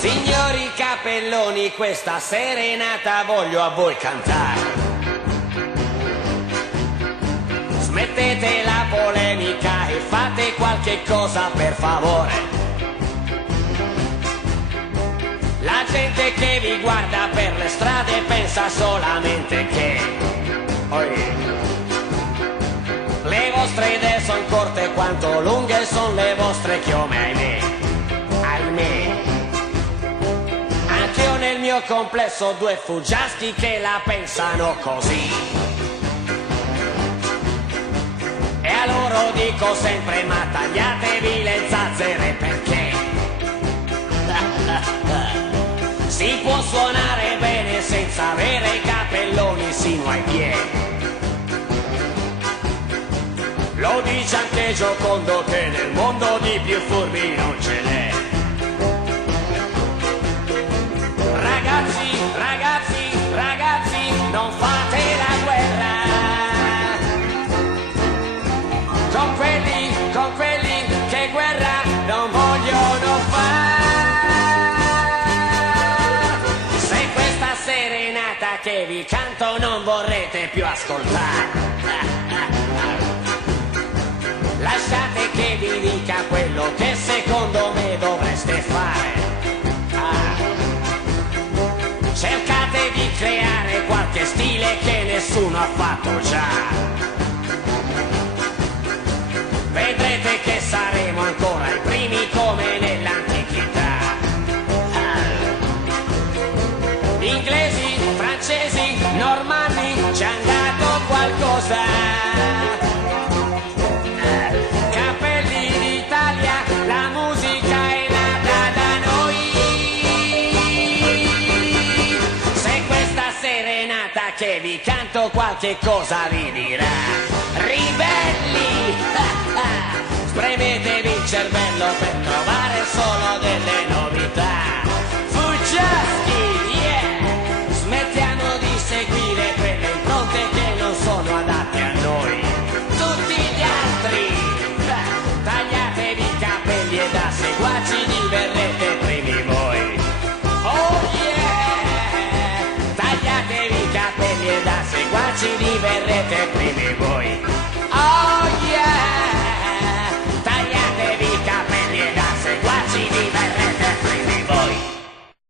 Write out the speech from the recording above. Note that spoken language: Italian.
Signori capelloni, questa serenata voglio a voi cantare. Smettete la polemica e fate qualche cosa per favore. La gente che vi guarda per le strade pensa solamente che le vostre idee son corte quanto lunghe son le vostre chiome, ahimè, ahimè. Anch'io nel mio complesso ho due fuggiaschi che la pensano così. E a loro dico sempre: ma tagliatevi le zazzere perché si può suonare bene senza avere i capelloni sino ai piedi. Lo dice anche Giocondo che nel mondo di più furbi non ce n'è. Ragazzi, ragazzi, ragazzi, non fate la guerra con quelli che guerra non vogliono fare. Se questa serenata che vi canto non vorrete più ascoltare, lasciate che vi dica quello che secondo me dovreste fare. Cercate di creare qualche stile che nessuno ha fatto già. Vedrete che saremo ancora i primi come nell'antichità. Inglesi, francesi, normanni, ci han dato qualcosa. Che vi canto qualche cosa vi dirà. Ribelli, spremetevi il cervello per trovare solo delle novità. Fuggiaschi, yeah, smettiamo di seguire quelle impronte che non sono adatte a noi. Tutti gli altri, tagliatevi i capelli e da seguaci diverrete primi voi. Oh yeah, tagliatevi i capelli e da seguaci diverrete primi voi.